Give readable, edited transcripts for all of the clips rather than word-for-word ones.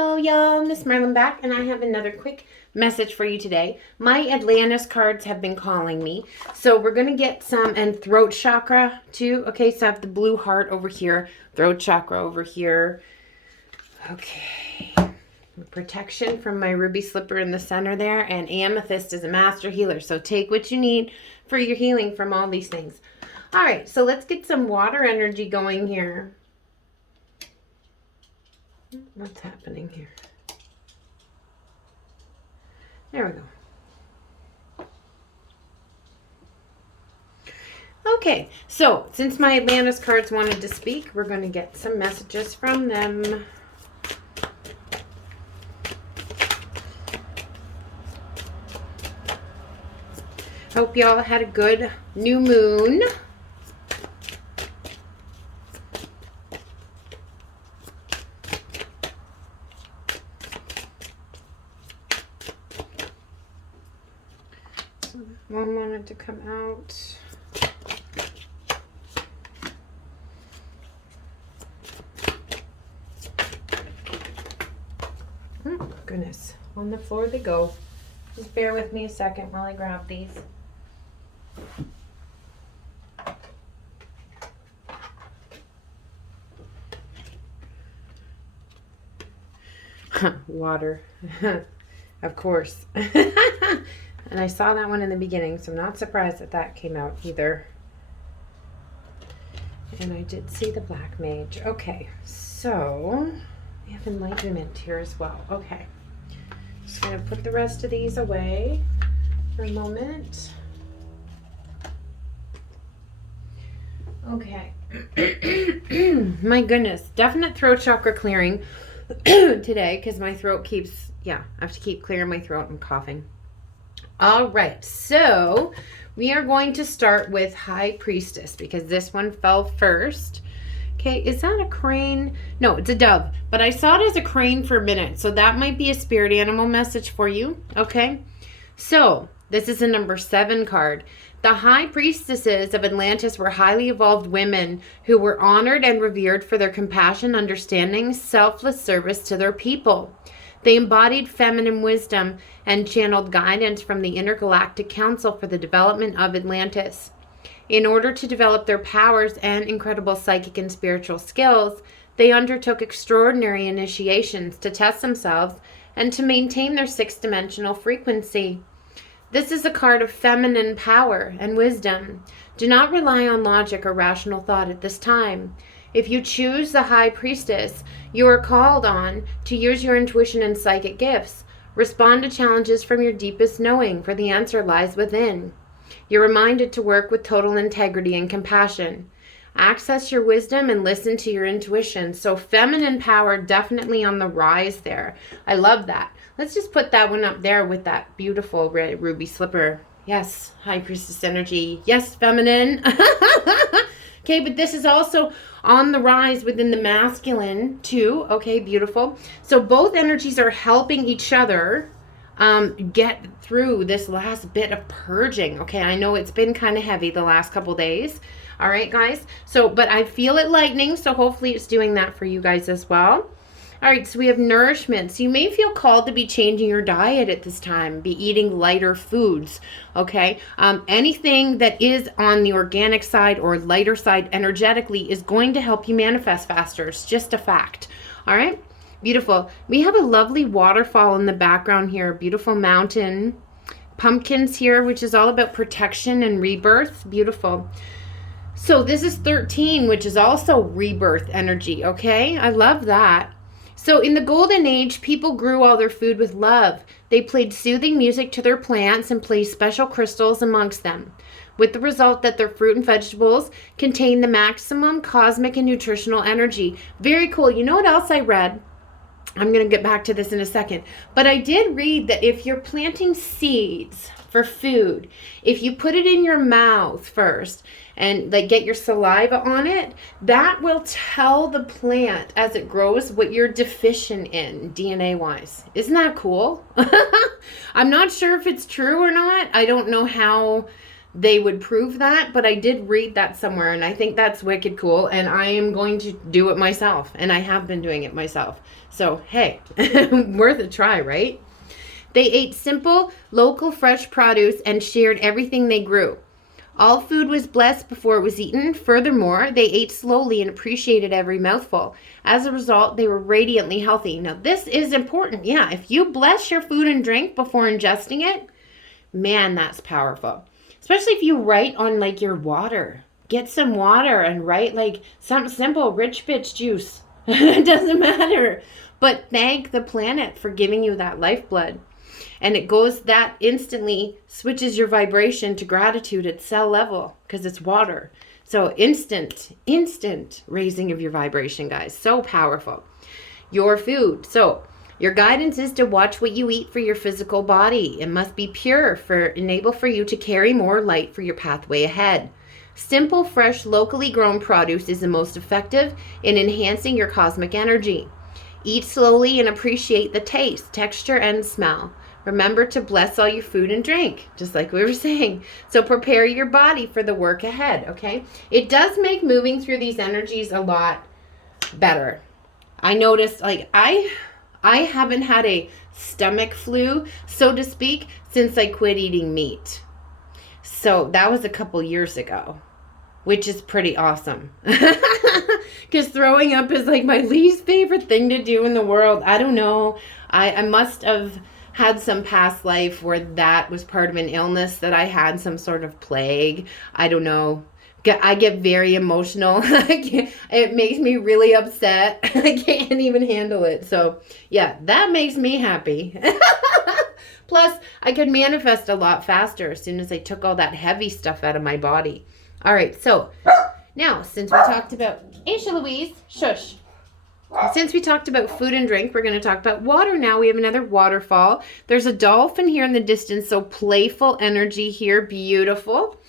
Hello, y'all. Miss Merlin back, and I have another quick message for you today. My Atlantis cards have been calling me, so we're going to get some, and throat chakra too. Okay, so I have the blue heart over here, throat chakra over here. Okay, protection from my ruby slipper in the center there, and amethyst is a master healer, so take what you need for your healing from all these things. All right, so let's get some water energy going here. What's happening here? There we go. Okay, so since my Atlantis cards wanted to speak, we're going to get some messages from them. Hope y'all had a good new moon. One wanted to come out. Oh, goodness. On the floor they go. Just bear with me a second while I grab these. Water. Of course. And I saw that one in the beginning, so I'm not surprised that that came out either. And I did see the Black Mage. Okay, so we have Enlightenment here as well. Okay, just going to put the rest of these away for a moment. Okay. My goodness, definite throat chakra clearing today because my throat keeps, I have to keep clearing my throat and coughing. All right, so we are going to start with High Priestess because this one fell first. Okay, is that a crane? No, it's a dove, but I saw it as a crane for a minute, so that might be a spirit animal message for you, okay? So this is a number 7 card. The High Priestesses of Atlantis were highly evolved women who were honored and revered for their compassion, understanding, selfless service to their people. They embodied feminine wisdom and channeled guidance from the Intergalactic Council for the development of Atlantis. In order to develop their powers and incredible psychic and spiritual skills, they undertook extraordinary initiations to test themselves and to maintain their 6th-dimensional frequency. This is a card of feminine power and wisdom. Do not rely on logic or rational thought at this time. If you choose the High Priestess, you are called on to use your intuition and psychic gifts. Respond to challenges from your deepest knowing, for the answer lies within. You're reminded to work with total integrity and compassion. Access your wisdom and listen to your intuition. So feminine power definitely on the rise there. I love that. Let's just put that one up there with that beautiful red ruby slipper. Yes, High Priestess energy. Yes, feminine. Okay, but this is also on the rise within the masculine too. Okay, beautiful. So both energies are helping each other get through this last bit of purging. Okay, I know it's been kind of heavy the last couple days. All right, guys. So, but I feel it lightening, so hopefully it's doing that for you guys as well. All right, so we have nourishment. So you may feel called to be changing your diet at this time, be eating lighter foods, okay? Anything that is on the organic side or lighter side energetically is going to help you manifest faster. It's just a fact, all right? Beautiful. We have a lovely waterfall in the background here, a beautiful mountain. Pumpkins here, which is all about protection and rebirth. Beautiful. So this is 13, which is also rebirth energy, okay? I love that. So in the Golden Age, people grew all their food with love. They played soothing music to their plants and placed special crystals amongst them, with the result that their fruit and vegetables contain the maximum cosmic and nutritional energy. Very cool. You know what else I read? I'm going to get back to this in a second. But I did read that if you're planting seeds for food, if you put it in your mouth first and like get your saliva on it, that will tell the plant as it grows what you're deficient in DNA wise. Isn't that cool? I'm not sure if it's true or not. I don't know how they would prove that, but I did read that somewhere, and I think that's wicked cool, and I am going to do it myself, and I have been doing it myself. So, hey, worth a try, right? They ate simple, local, fresh produce and shared everything they grew. All food was blessed before it was eaten. Furthermore, they ate slowly and appreciated every mouthful. As a result, they were radiantly healthy. Now, this is important. Yeah, if you bless your food and drink before ingesting it, man, that's powerful. Especially if you write on like your water. Get some water and write like something simple, rich bitch juice. It doesn't matter. But thank the planet for giving you that lifeblood. And it goes, that instantly switches your vibration to gratitude at cell level because it's water. So instant raising of your vibration, guys. So powerful. Your food. So your guidance is to watch what you eat for your physical body. It must be pure enable for you to carry more light for your pathway ahead. Simple, fresh, locally grown produce is the most effective in enhancing your cosmic energy. Eat slowly and appreciate the taste, texture, and smell. Remember to bless all your food and drink, just like we were saying. So prepare your body for the work ahead, okay? It does make moving through these energies a lot better. I noticed, like, I haven't had a stomach flu, so to speak, since I quit eating meat. So that was a couple years ago, which is pretty awesome. Because throwing up is like my least favorite thing to do in the world. I don't know. I must have had some past life where that was part of an illness that I had, some sort of plague. I don't know. I get very emotional. It makes me really upset. I can't even handle it. So yeah, that makes me happy. Plus, I could manifest a lot faster as soon as I took all that heavy stuff out of my body. All right, so now since we talked about Aisha Louise, shush. Since we talked about food and drink, we're going to talk about water now. We have another waterfall. There's a dolphin here in the distance, so playful energy here. Beautiful.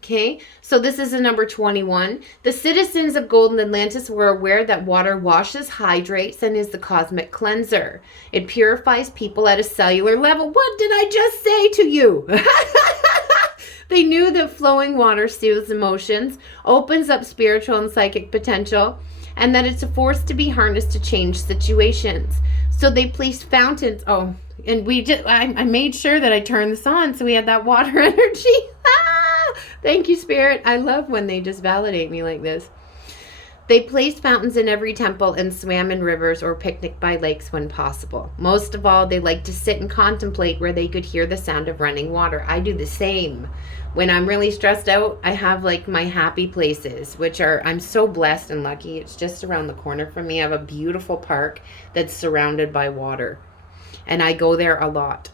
Okay, so this is a number 21. The citizens of Golden Atlantis were aware that water washes, hydrates, and is the cosmic cleanser. It purifies people at a cellular level. What did I just say to you? They knew that flowing water soothes emotions, opens up spiritual and psychic potential, and that it's a force to be harnessed to change situations. So they placed fountains. Oh, and I made sure that I turned this on so we had that water energy. Thank you, Spirit. I love when they just validate me like this. They placed fountains in every temple and swam in rivers or picnicked by lakes when possible. Most of all, they liked to sit and contemplate where they could hear the sound of running water. I do the same. When I'm really stressed out, I have like my happy places, which are, I'm so blessed and lucky. It's just around the corner from me. I have a beautiful park that's surrounded by water, and I go there a lot.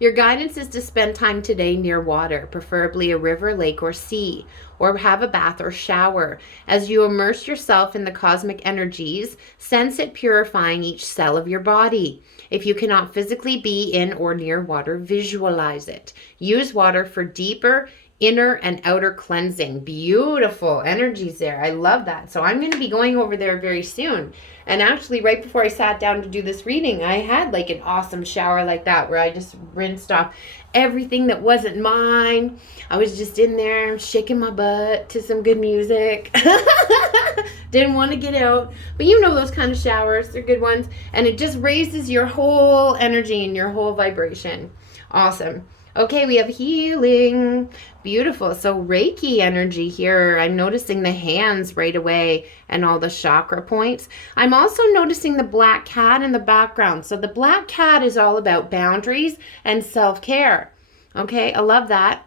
Your guidance is to spend time today near water, preferably a river, lake, or sea, or have a bath or shower. As you immerse yourself in the cosmic energies, sense it purifying each cell of your body. If you cannot physically be in or near water, visualize it. Use water for deeper inner and outer cleansing. Beautiful energies there. I love that. So I'm going to be going over there very soon. And actually, right before I sat down to do this reading, I had like an awesome shower like that where I just rinsed off everything that wasn't mine. I was just in there shaking my butt to some good music. Didn't want to get out. But you know those kind of showers. They're good ones. And it just raises your whole energy and your whole vibration. Awesome. Okay, we have healing. Beautiful. So Reiki energy here. I'm noticing the hands right away and all the chakra points. I'm also noticing the black cat in the background. So the black cat is all about boundaries and self-care. Okay, I love that.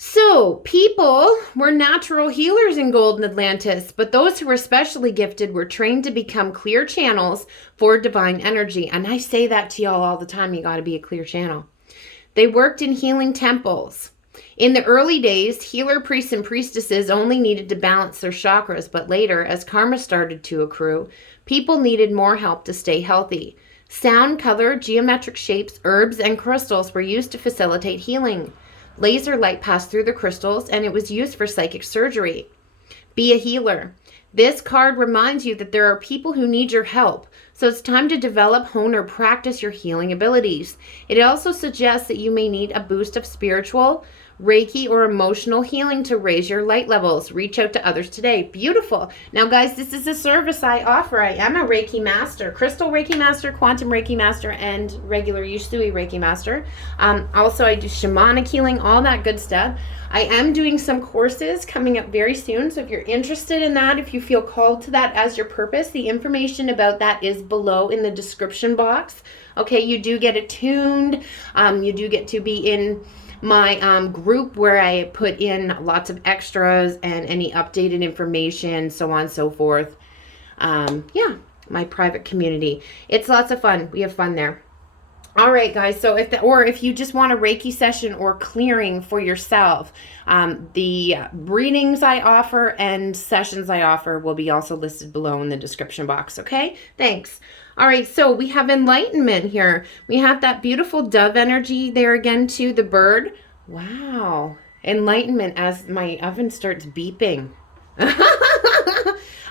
So people were natural healers in Golden Atlantis, but those who were specially gifted were trained to become clear channels for divine energy. And I say that to y'all all the time. You got to be a clear channel. They worked in healing temples. In the early days, healer priests and priestesses only needed to balance their chakras, but later, as karma started to accrue, people needed more help to stay healthy. Sound, color, geometric shapes, herbs, and crystals were used to facilitate healing. Laser light passed through the crystals, and it was used for psychic surgery. Be a healer. This card reminds you that there are people who need your help. So it's time to develop, hone, or practice your healing abilities. It also suggests that you may need a boost of spiritual, Reiki, or emotional healing to raise your light levels. Reach out to others today. Beautiful. Now, guys, this is a service I offer. I am a Reiki master, crystal Reiki master, quantum Reiki master, and regular Usui Reiki master. Also, I do shamanic healing, all that good stuff. I am doing some courses coming up very soon. So if you're interested in that, if you feel called to that as your purpose, the information about that is below in the description box. Okay, you do get attuned. You do get to be in my group where I put in lots of extras and any updated information, so on and so forth. Yeah, my private community. It's lots of fun. We have fun there. All right, guys. So if you just want a Reiki session or clearing for yourself, the readings I offer and sessions I offer will be also listed below in the description box. Okay, thanks. All right, so we have Enlightenment here. We have that beautiful dove energy there again too, the bird. Wow, Enlightenment as my oven starts beeping.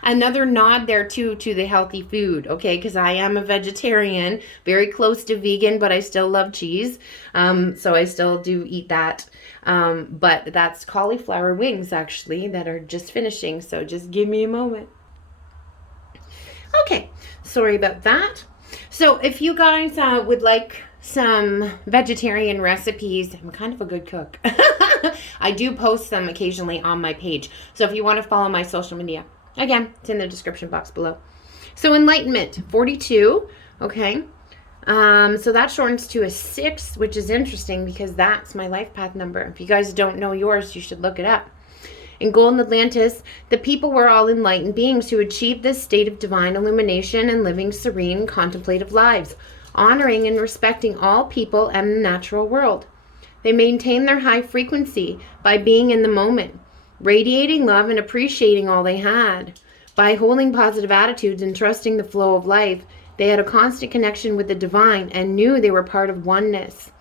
Another nod there too to the healthy food, okay? Because I am a vegetarian, very close to vegan, but I still love cheese. So I still do eat that. But that's cauliflower wings actually that are just finishing. So just give me a moment. Okay, sorry about that. So if you guys would like some vegetarian recipes, I'm kind of a good cook. I do post them occasionally on my page. So if you want to follow my social media, again, it's in the description box below. So Enlightenment, 42, okay. So that shortens to a 6, which is interesting because that's my life path number. If you guys don't know yours, you should look it up. In Golden Atlantis, the people were all enlightened beings who achieved this state of divine illumination and living serene, contemplative lives, honoring and respecting all people and the natural world. They maintained their high frequency by being in the moment, radiating love and appreciating all they had. By holding positive attitudes and trusting the flow of life, they had a constant connection with the divine and knew they were part of oneness.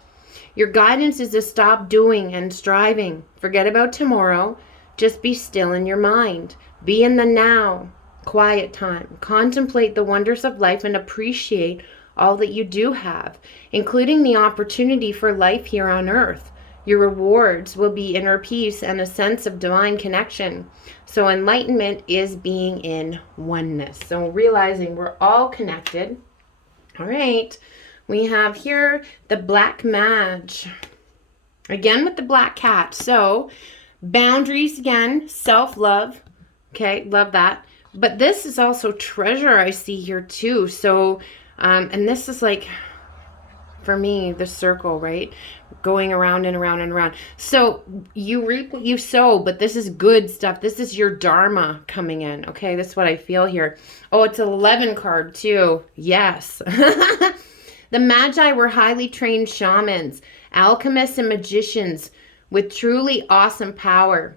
Your guidance is to stop doing and striving. Forget about tomorrow. Just be still in your mind. Be in the now. Quiet time. Contemplate the wonders of life and appreciate all that you do have, including the opportunity for life here on earth. Your rewards will be inner peace and a sense of divine connection. So enlightenment is being in oneness. So realizing we're all connected. All right. We have here the Black Mage. Again with the black cat. So boundaries again, self-love. Okay, love that. But this is also treasure I see here too. So, and this is like, for me, the circle, right? Going around and around and around. So you reap what you sow, but this is good stuff. This is your dharma coming in. Okay, that's what I feel here. Oh, it's an 11 card too. Yes. The Magi were highly trained shamans, alchemists, and magicians with truly awesome power.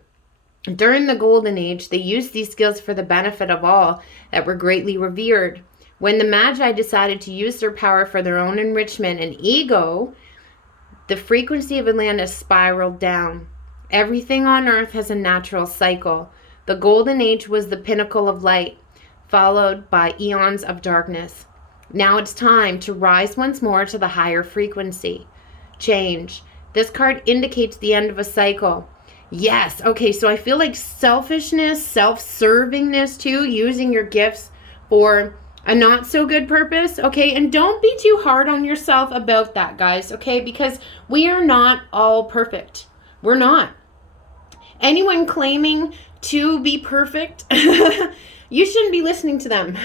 During the Golden Age, they used these skills for the benefit of all that were greatly revered. When the Magi decided to use their power for their own enrichment and ego, the frequency of Atlantis spiraled down. Everything on earth has a natural cycle. The Golden Age was the pinnacle of light, followed by eons of darkness. Now it's time to rise once more to the higher frequency. Change. This card indicates the end of a cycle. Yes. Okay, so I feel like selfishness, self-servingness too, using your gifts for a not so good purpose. Okay, and don't be too hard on yourself about that, guys. Okay, because we are not all perfect. We're not. Anyone claiming to be perfect, you shouldn't be listening to them.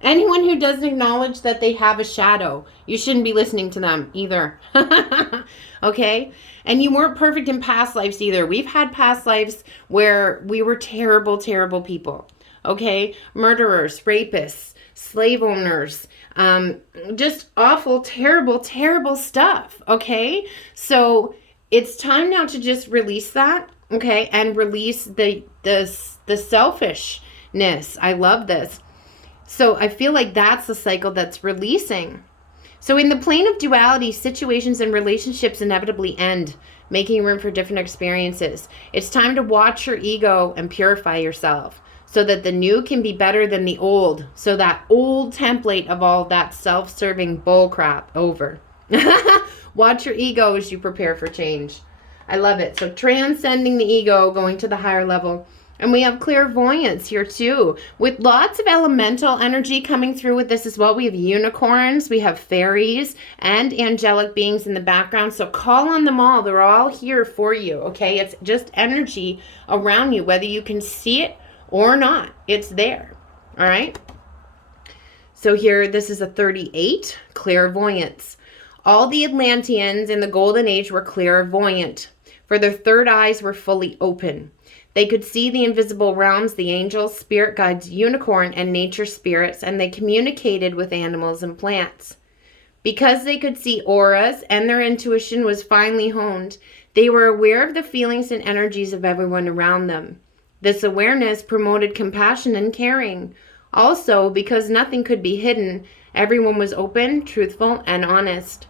Anyone who doesn't acknowledge that they have a shadow, you shouldn't be listening to them either. Okay? And you weren't perfect in past lives either. We've had past lives where we were terrible, terrible people. Okay? Murderers, rapists, slave owners, just awful, terrible, terrible stuff. Okay? So it's time now to just release that. Okay? And release the selfishness. I love this. So I feel like that's the cycle that's releasing. So in the plane of duality, situations and relationships inevitably end, making room for different experiences. It's time to watch your ego and purify yourself. so that the new can be better than the old. So that old template of all that self-serving bull crap over. Watch your ego as you prepare for change. I love it. So transcending the ego, going to the higher level. And we have clairvoyance here too, with lots of elemental energy coming through with this as well. We have unicorns, we have fairies, and angelic beings in the background. So call on them all. They're all here for you, okay? It's just energy around you, whether you can see it or not. It's there, all right? So here, this is a 38, clairvoyance. All the Atlanteans in the Golden Age were clairvoyant, for their third eyes were fully open. They could see the invisible realms, the angels, spirit guides, unicorn, and nature spirits, and they communicated with animals and plants. Because they could see auras and their intuition was finely honed, they were aware of the feelings and energies of everyone around them. This awareness promoted compassion and caring. Also, because nothing could be hidden, everyone was open, truthful, and honest.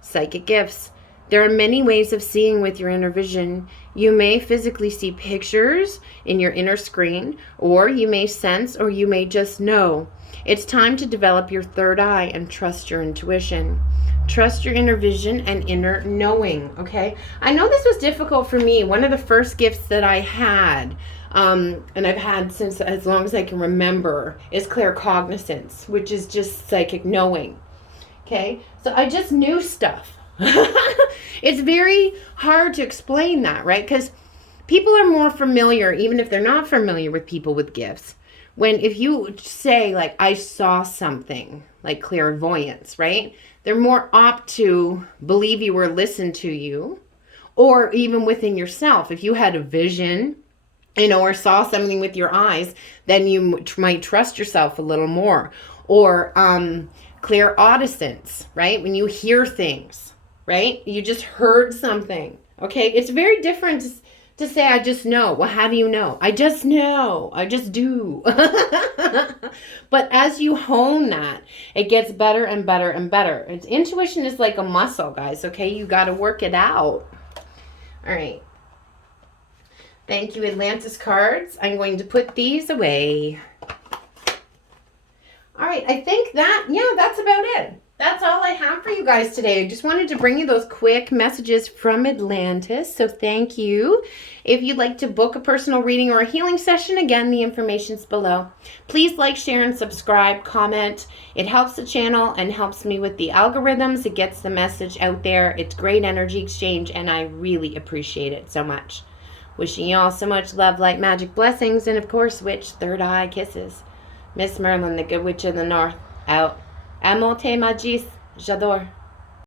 Psychic gifts. There are many ways of seeing with your inner vision. You may physically see pictures in your inner screen, or you may sense, or you may just know. It's time to develop your third eye and trust your intuition. Trust your inner vision and inner knowing, okay? I know this was difficult for me. One of the first gifts that I had, and I've had since as long as I can remember, is claircognizance, which is just psychic knowing, okay? So I just knew stuff. It's very hard to explain that, right? Because people are more familiar, even if they're not familiar with people with gifts. If you say, like, I saw something, like clairvoyance, right? They're more apt to believe you or listen to you. Or even within yourself, if you had a vision, or saw something with your eyes, then you might trust yourself a little more. Or clairaudicence, right? When you hear things, right? You just heard something, okay? It's very different to say, I just know. Well, how do you know? I just know. I just do. But as you hone that, it gets better and better and better. Intuition is like a muscle, guys, okay? You got to work it out. All right. Thank you, Atlantis cards. I'm going to put these away. All right, I think that's about it. That's all I have for you guys today. I just wanted to bring you those quick messages from Atlantis, so thank you. If you'd like to book a personal reading or a healing session, again, the information's below. Please like, share, and subscribe, comment. It helps the channel and helps me with the algorithms. It gets the message out there. It's great energy exchange, and I really appreciate it so much. Wishing you all so much love, light, magic, blessings, and of course, witch, third eye kisses. Miss Merlin, the good witch of the north, out. Amo te magis, j'adore.